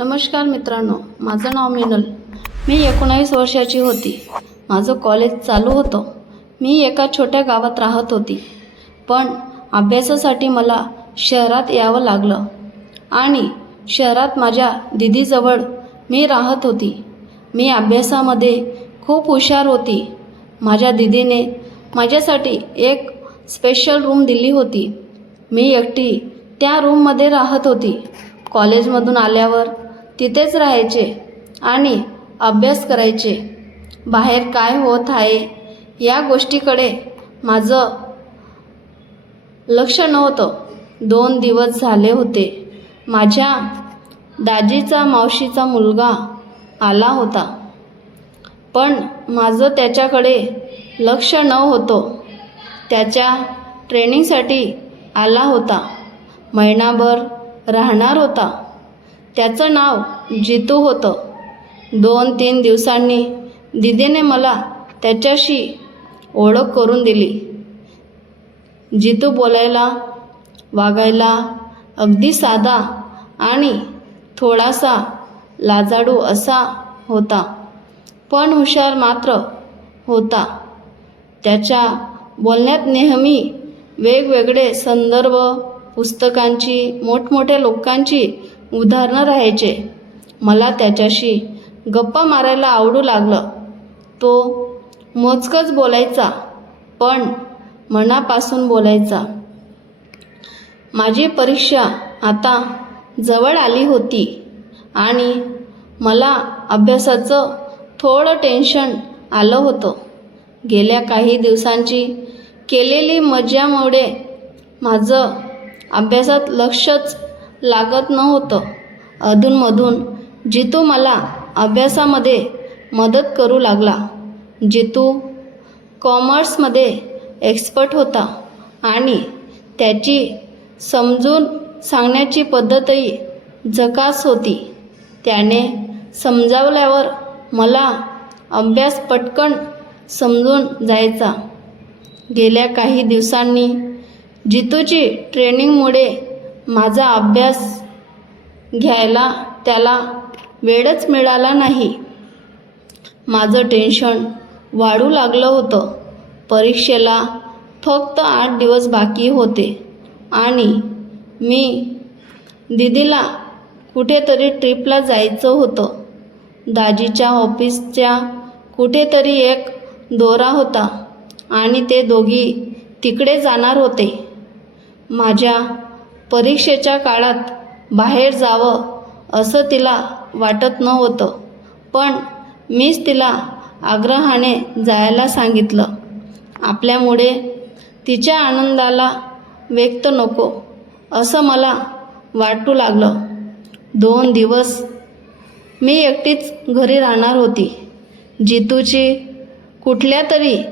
नमस्कार मित्रांनो माझं नाव मिनल. मी एकोणावीस वर्षाची होती. माझं कॉलेज चालू होतं. मी एका छोट्या गावात राहत होती. पण अभ्यासासाठी मला शहरात यावं लागलं. आणि शहरात माझ्या दिदीजवळ मी राहत होती. मी अभ्यासामध्ये खूप हुशार होती. माझ्या दिदीने माझ्यासाठी एक स्पेशल रूम दिली होती. मी एकटी त्या रूममध्ये राहत होती. कॉलेजमधून आल्यावर तिथेच राहायचे आणि अभ्यास करायचे. बाहेर काय होत आहे या गोष्टीकडे माझं लक्ष नव्हतं. दोन दिवस झाले होते. माझ्या दाजीचा मावशीचा मुलगा आला होता. पण माझं त्याच्याकडे लक्ष न होतं त्याच्या ट्रेनिंगसाठी आला होता. महिनाभर राहणार होता. त्याचं नाव जितू होतं. दोन तीन दिवसांनी दिदीने मला त्याच्याशी ओळख करून दिली. जितू बोलायला वागायला अगदी साधा आणि थोडासा लाजाडू असा होता पण हुशार मात्र होता. त्याच्या बोलण्यात नेहमी वेगवेगळे संदर्भ पुस्तकांची मोठमोठ्या लोकांची उदाहरणं राहायचे. मला त्याच्याशी गप्पा मारायला आवडू लागलं. तो मोजकंच बोलायचा पण मनापासून बोलायचा. माझी परीक्षा आता जवळ आली होती आणि मला अभ्यासाचं थोडं टेन्शन आलं होतं. गेल्या काही दिवसांची केलेली मजामुळे माझं अभ्यासात लक्षच लागत नव्हतं. अधूनमधून जितू मला अभ्यासामध्ये मदत करू लागला. जितू कॉमर्समध्ये एक्सपर्ट होता आणि त्याची समजून सांगण्याची पद्धतही जकास होती. त्याने समजावल्यावर मला अभ्यास पटकन समजून जायचा. गेल्या काही दिवसांनी जितूची ट्रेनिंगमुळे माझा अभ्यास घ्यायला त्याला वेळच मिळाला नाही. माझं टेन्शन वाढू लागलं होतं. परीक्षेला फक्त आठ दिवस बाकी होते. आणि मी दिदीला कुठेतरी ट्रिपला जायचं होतं. दाजीच्या ऑफिसच्या कुठेतरी एक दोरा होता आणि ते दोघी तिकडे जाणार होते. माझ्या परीक्षेच्या काळात बाहेर जावं असं तिला वाटत नव्हतं. पण मीच तिला आग्रहाने जायला सांगितलं. आपल्यामुळे तिच्या आनंदाला व्यक्त नको असं मला वाटू लागलं. दोन दिवस मी एकटीच घरी राहणार होती. जितूची कुठल्या तरी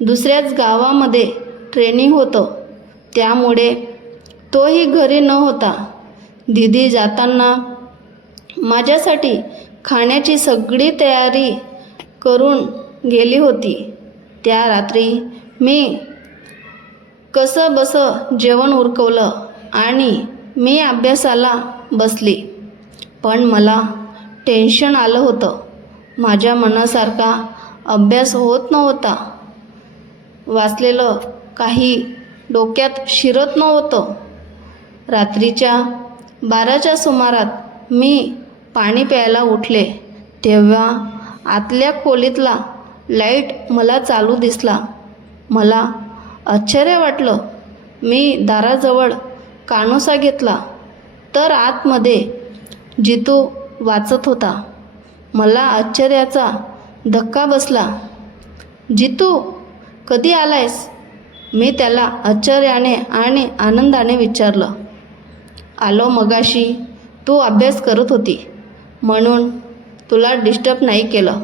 दुसऱ्याच गावामध्ये ट्रेनिंग होतं. त्यामुळे तोही घरी न होता. दिदी जाताना माझ्यासाठी खाण्याची सगळी तयारी करून गेली होती. त्या रात्री मी कसं बसं जेवण उरकवलं आणि मी अभ्यासाला बसली. पण मला टेन्शन आलं होतं. माझ्या मनासारखा अभ्यास होत नव्हता. वाचलेलं काही डोक्यात शिरत नव्हतं. रात्रीच्या बाराच्या सुमारात मी पाणी प्यायला उठले. तेव्हा आतल्या खोलीतला लाइट मला चालू दिसला. मला आश्चर्य वाटलं. मी दाराजवळ कानोसा घेतला. तर आतमध्ये जितू वाचत होता. मला आश्चर्याचा धक्का बसला. जितू कधी आलायस? मी त्याला आश्चर्याने आणि आनंदाने विचारलं. आलो मगाशी. तू अभ्यास करत होती. म्हणून तुला डिस्टर्ब नाही केलं.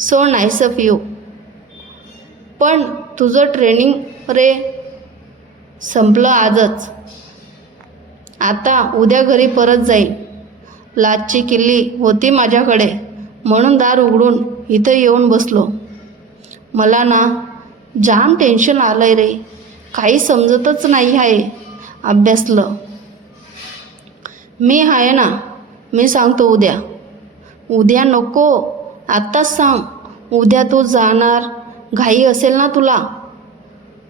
सो नाईस ऑफ यू पण तुझं ट्रेनिंग रे संपलं आजच. आता उद्या घरी परत जाईल. लाचची किल्ली होती माझ्याकडे. म्हणून दार उघडून इथं येऊन बसलो. मला ना जाम टेन्शन आलं आहे रे. काही समजतच नाही आहे. अभ्यासलं. मी आहे ना मी सांगतो उद्या. उद्या नको आत्ताच सांग. उद्या तू जाणार घाई असेल ना तुला?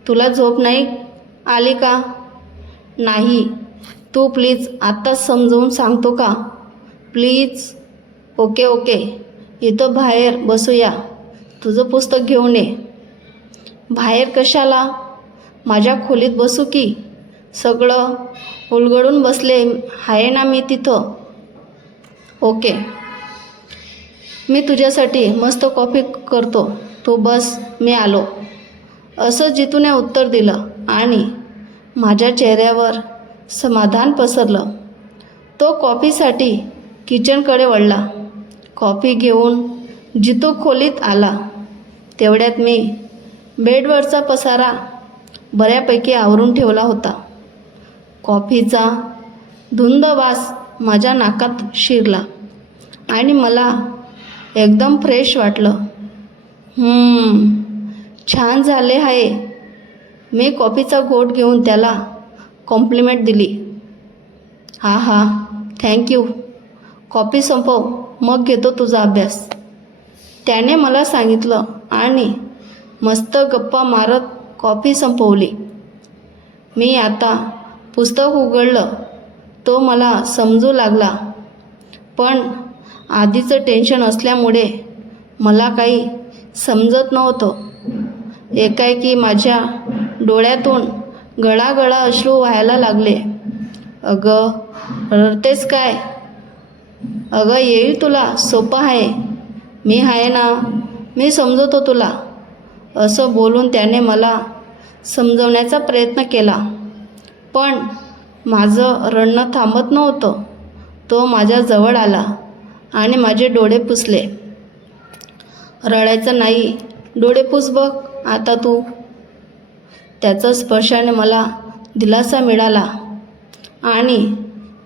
तुला झोप नाही आली का? नाही. तू प्लीज आत्ताच समजवून सांगतो का? प्लीज. Okay okay. इथं बाहेर बसूया. तुझं पुस्तक घेऊन ये. बाहेर कशाला? माझ्या खोलीत बसू की? सगळं उलगडून बसले. आहे ना मी तिथं? ओके. मी तुझ्यासाठी मस्त कॉफी करतो. तू बस मी आलो. असं जितूने उत्तर दिलं आणि माझ्या चेहऱ्यावर समाधान पसरलं. तो कॉफीसाठी किचनकडे वळला. कॉफी घेऊन जितू खोलीत आला. तेवढ्यात मी बेडवरचा पसारा बऱ्यापैकी आवरून ठेवला होता. कॉफीचा धुंदवास माझ्या नाकात शिरला आणि मला एकदम फ्रेश वाटलं. छान झाले आहे. मी कॉफीचा गोट घेऊन त्याला कॉम्प्लिमेंट दिली. हा हा थँक्यू कॉफी संपव मग घेतो तुझा अभ्यास. त्याने मला सांगितलं आणि मस्त गप्पा मारत कॉफी संपवली. मी आता पुस्तक उघडलं तो मला समजू लागला. पण आधीचं टेन्शन असल्यामुळे मला काही समजत नव्हतं. एकाएकी माझ्या डोळ्यातून गळागळा अश्रू व्हायला लागले. अगं रडतेस काय? अगं येईल तुला सोपं आहे. मी आहे ना मी समजवतो तुला. असं बोलून त्याने मला समजवण्याचा प्रयत्न केला. पण माझं रडणं थांबत नव्हतं. तो माझ्याजवळ आला आणि माझे डोळे पुसले. रडायचं नाही. डोळे पुस बघ. आता तू. त्याच्या स्पर्शाने मला दिलासा मिळाला आणि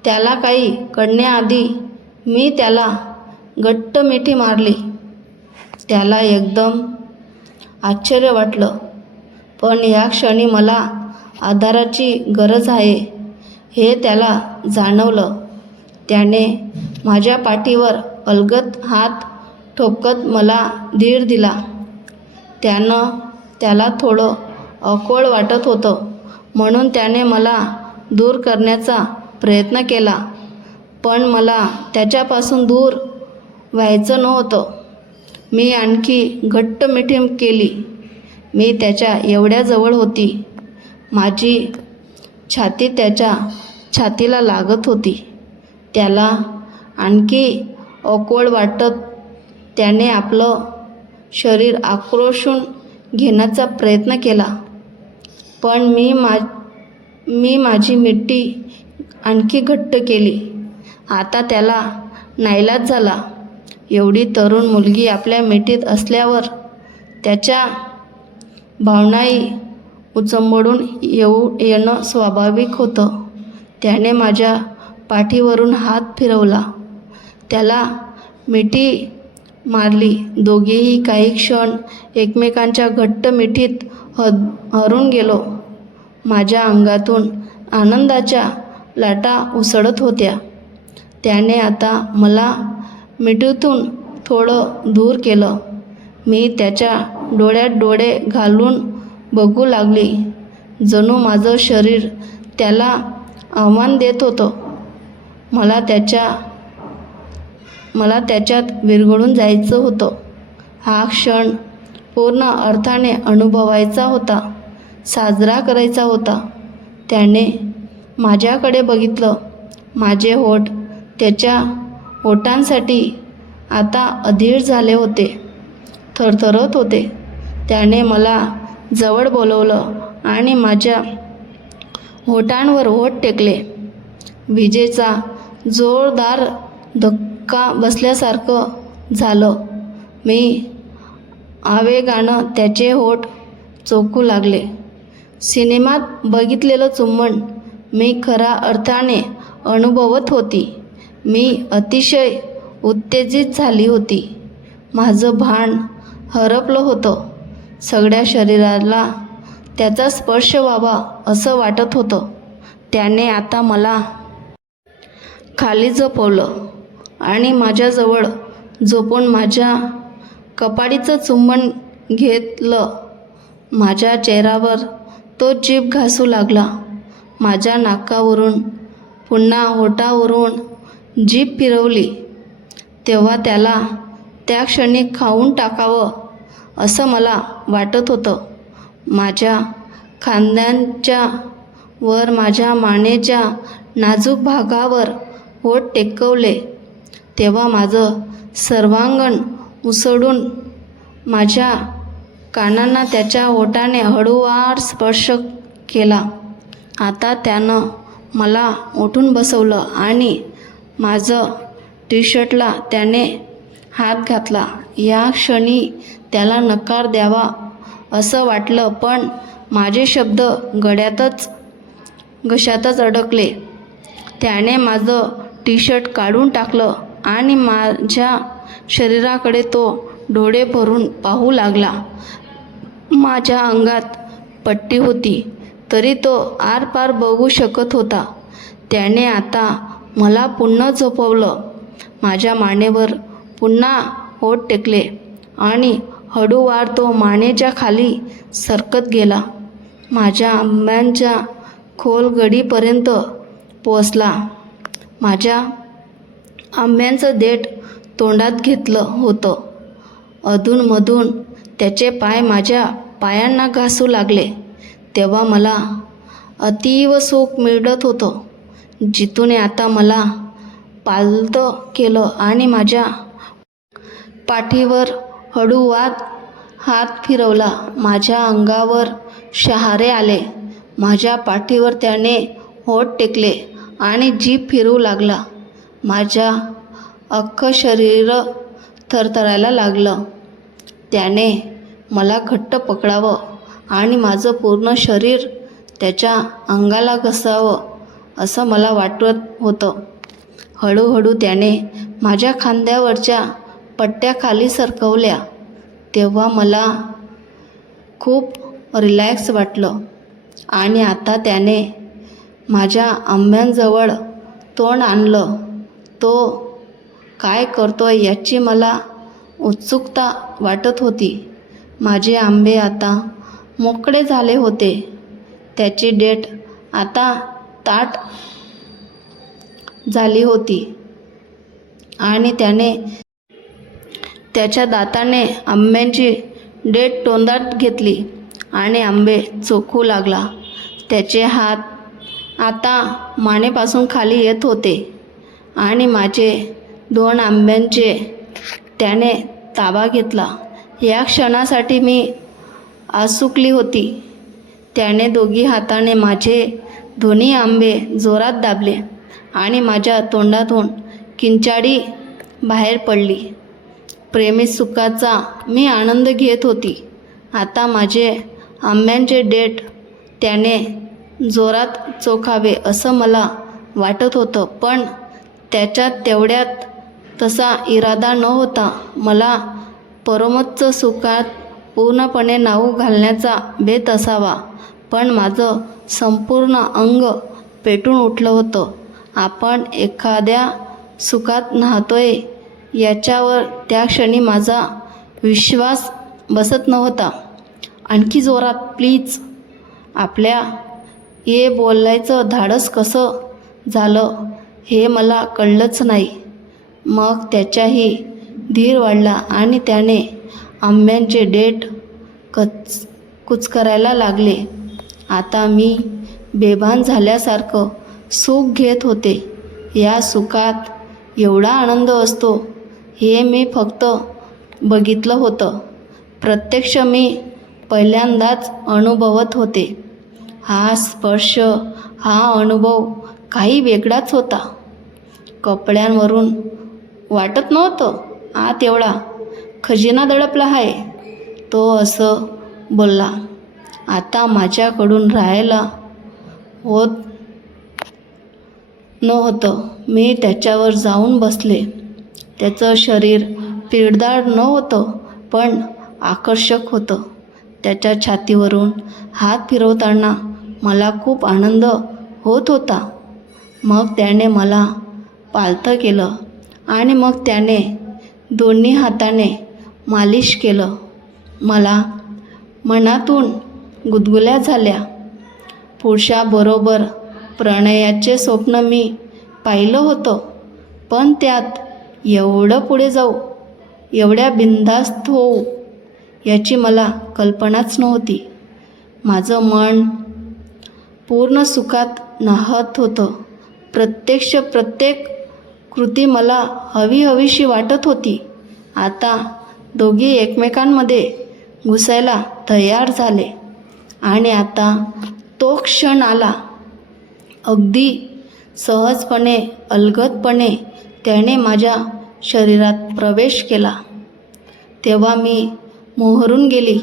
त्याला काही कळण्याआधी मी त्याला घट्ट मिठी मारली. त्याला एकदम आश्चर्य वाटलं. पण या क्षणी मला आधाराची गरज आहे हे त्याला जाणवलं. त्याने माझ्या पाठीवर अलगत हात ठोकत मला धीर दिला. त्यानं त्याला थोडं अकोळ वाटत होतं म्हणून त्याने मला दूर करण्याचा प्रयत्न केला. पण मला त्याच्यापासून दूर व्हायचं नव्हतं. मी आणखी घट्ट मिठीम केली. मी त्याच्या एवढ्या जवळ होती. माझी छाती त्याच्या छातीला लागत होती. त्याला आणखी अकोळ वाटत त्याने आपलं शरीर आक्रोशून घेण्याचा प्रयत्न केला. पण मी मा मी माझी मिठी आणखी घट्ट केली. आता त्याला नाईलाज झाला. एवढी तरुण मुलगी आपल्या मिठीत असल्यावर त्याच्या भावनाही उचंबडून येऊ येणं स्वाभाविक होतं. त्याने माझ्या पाठीवरून हात फिरवला. त्याला मिठी मारली. दोघेही काही क्षण एकमेकांच्या घट्ट मिठीत हद हरून गेलो. माझ्या अंगातून आनंदाच्या लाटा उसळत होत्या. त्याने आता मला मिठीतून थोडं दूर केलं. मी त्याच्या डोळ्यात डोळे घालून बघू लागली. जणू माझं शरीर त्याला आव्हान देत होतं. मला त्याच्या मला त्याच्यात विरघळून जायचं होतं. हा क्षण पूर्ण अर्थाने अनुभवायचा होता साजरा करायचा होता. त्याने माझ्याकडे बघितलं. माझे होठ त्याच्या होठांसाठी आता अधीर झाले होते. थरथरत होते. त्याने मला जवळ बोलवलं आणि माझ्या होटांवर होठ टेकले. विजेचा जोरदार धक्का बसल्यासारखं झालं. मी आवेगानं त्याचे होठ चोखू लागले. सिनेमात बघितलेलं चुंबन मी खऱ्या अर्थाने अनुभवत होती. मी अतिशय उत्तेजित झाली होती. माझं भान हरपलं होतं. सगळ्या शरीराला त्याचा स्पर्श व्हावा असं वाटत होतं. त्याने आता मला खाली झोपवलं आणि माझ्याजवळ झोपून माझ्या कपाडीचं चुंबन घेतलं. माझ्या चेहऱ्यावर तो जीभ घासू लागला. माझ्या नाकावरून पुन्हा ओटावरून जीभ फिरवली. तेव्हा त्याला त्या क्षणी खाऊन टाकावं असं मला वाटत होतं. माझ्या खांद्यांच्या वर माझ्या मानेच्या नाजूक भागावर ओठ टेकवले. तेव्हा माझं सर्वांगण उसळून माझ्या कानांना त्याच्या ओटाने हळूवार स्पर्श केला. आता त्यानं मला उठून बसवलं आणि माझं टी शर्टला त्याने हात घातला. या क्षणी त्याला नकार द्यावा असं वाटलं पण माझे शब्द गड्यातच घशातच अडकले. त्याने माझं टी शर्ट काढून टाकलं आणि माझ्या शरीराकडे तो डोळे भरून पाहू लागला. माझ्या अंगात पट्टी होती तरी तो आरपार बघू शकत होता. त्याने आता मला पुन्हा झोपवलं. माझ्या मानेवर पुन्हा ओठ टेकले आणि हळूवार तो मानेच्या खाली सरकत गेला. माझ्या आंब्यांच्या खोल गडीपर्यंत पोचला माझ्या आंब्यांचं देठ तोंडात घेतलं होतं. अधूनमधून त्याचे पाय माझ्या पायांना घासू लागले. तेव्हा मला अतीव सुख मिळत होतं. जितूने आता मला पालतं केलं आणि माझ्या पाठीवर हळूवात हात फिरवला. माझ्या अंगावर शहारे आले. माझ्या पाठीवर त्याने होठ टेकले आणि जीभ फिरू लागला. माझ्या अख्खं शरीर थरथरायला लागलं. त्याने मला घट्ट पकडावं आणि माझं पूर्ण शरीर त्याच्या अंगाला घसावं असं मला वाटत होतं. हळूहळू त्याने माझ्या खांद्यावरच्या पट्ट्या खाली सरकवल्या तेव्हा मला खूप रिलॅक्स वाटलं. आणि आता त्याने माझ्या आंब्यांजवळ तोंड आणलं. तो काय करतो याची मला उत्सुकता वाटत होती. माझे आंबे आता मोकळे झाले होते. त्याची डेट आता ताट झाली होती. आणि त्याने त्याच्या दाताने आंब्यांची डेट तोंडात घेतली आणि आंबे चोखू लागला. त्याचे हात आता मानेपासून खाली येत होते आणि माझे दोन आंब्यांचे त्याने ताबा घेतला. या क्षणासाठी मी आसुकली होती. त्याने दोघी हाताने माझे दोन्ही आंबे जोरात दाबले आणि माझ्या तोंडातून किंचाळी बाहेर पडली. प्रेमी सुखाचा मी आनंद घेत होती. आता माझे आंब्यांचे डेट त्याने जोरात चोखावे असं मला वाटत होतं. पण त्याच्यात तेवढ्यात तसा इरादा न होता मला परमोच्च सुखात पूर्णपणे नाऊ घालण्याचा बेत असावा. पण माझं संपूर्ण अंग पेटून उठलं होतं. आपण एखाद्या सुखात नाहतोय याच्यावर त्या क्षणी माझा विश्वास बसत नव्हता. आणखी जोरात प्लीज आपल्या हे बोलायचं धाडस कसं झालं हे मला कळलंच नाही. मग त्याच्याही धीर वाढला आणि त्याने आंब्यांचे डेट कच कुचकरायला लागले. आता मी बेभान झाल्यासारखं सुख घेत होते. या सुखात एवढा आनंद असतो हे मी फक्त बघितलं होतं. प्रत्यक्ष मी पहिल्यांदाच अनुभवत होते. हा स्पर्श हा अनुभव काही वेगळाच होता. कपड्यांवरून वाटत नव्हतं आत एवढा खजिना दडपला आहे तो असं बोलला. आता माझ्याकडून राहायला होत नव्हतं. मी त्याच्यावर जाऊन बसले. त्याचं शरीर पिळदार होतं पण आकर्षक होतं. त्याच्या छातीवरून हात फिरवताना मला खूप आनंद होत होता. मग त्याने मला पालथं केलं आणि मग त्याने दोन्ही हाताने मालिश केलं. मला मनातून गुदगुल्या झाल्या. पुरुषाबरोबर प्रणयाचे स्वप्न मी पाहिलं होतं पण त्यात एवढं पुढे जाऊ एवढ्या बिंधास्त होऊ याची मला कल्पनाच नव्हती. माझं मन पूर्ण सुखात नाहत होतं. प्रत्यक्ष प्रत्येक कृती मला हवी हवीशी वाटत होती. आता दोघी एकमेकांमध्ये घुसायला तयार झाले. आणि आता तो क्षण आला. अगदी सहजपणे अलगदपणे त्याने माझ्या शरीरात प्रवेश केला. तेव्हा मी मोहरून गेली.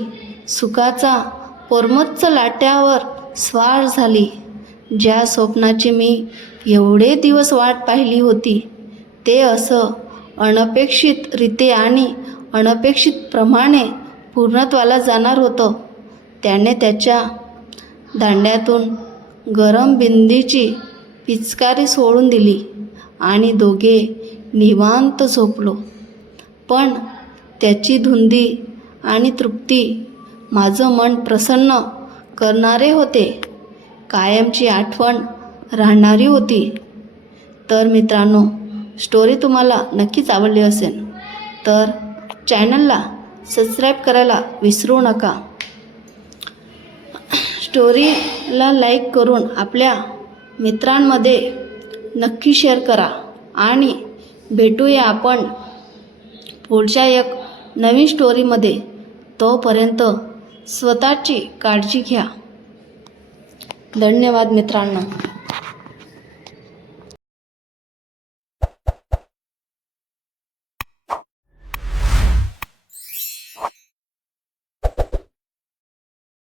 सुखाचा परमच्च लाट्यावर स्वार झाली. ज्या स्वप्नाची मी एवढे दिवस वाट पाहिली होती ते असं अनपेक्षितरीते आणि अनपेक्षितप्रमाणे पूर्णत्वाला जाणार होतं. त्याने त्याच्या दांड्यातून गरम बिंदीची पिचकारी सोडून दिली. आणि दोघे निवांत झोपलो. पण त्याची धुंदी आणि तृप्ती माझं मन प्रसन्न करणारे होते. कायमची आठवण राहणारी होती. तर मित्रांनो स्टोरी तुम्हाला नक्कीच आवडली असेल. तर चॅनलला सबस्क्राईब करायला विसरू नका. स्टोरीला लाईक करून आपल्या मित्रांमध्ये नक्की शेअर करा. आणि भेटूया आपण पुढच्या एक नवीन स्टोरीमध्ये तोपर्यंत स्वतःची काळजी घ्या. धन्यवाद मित्रांनो.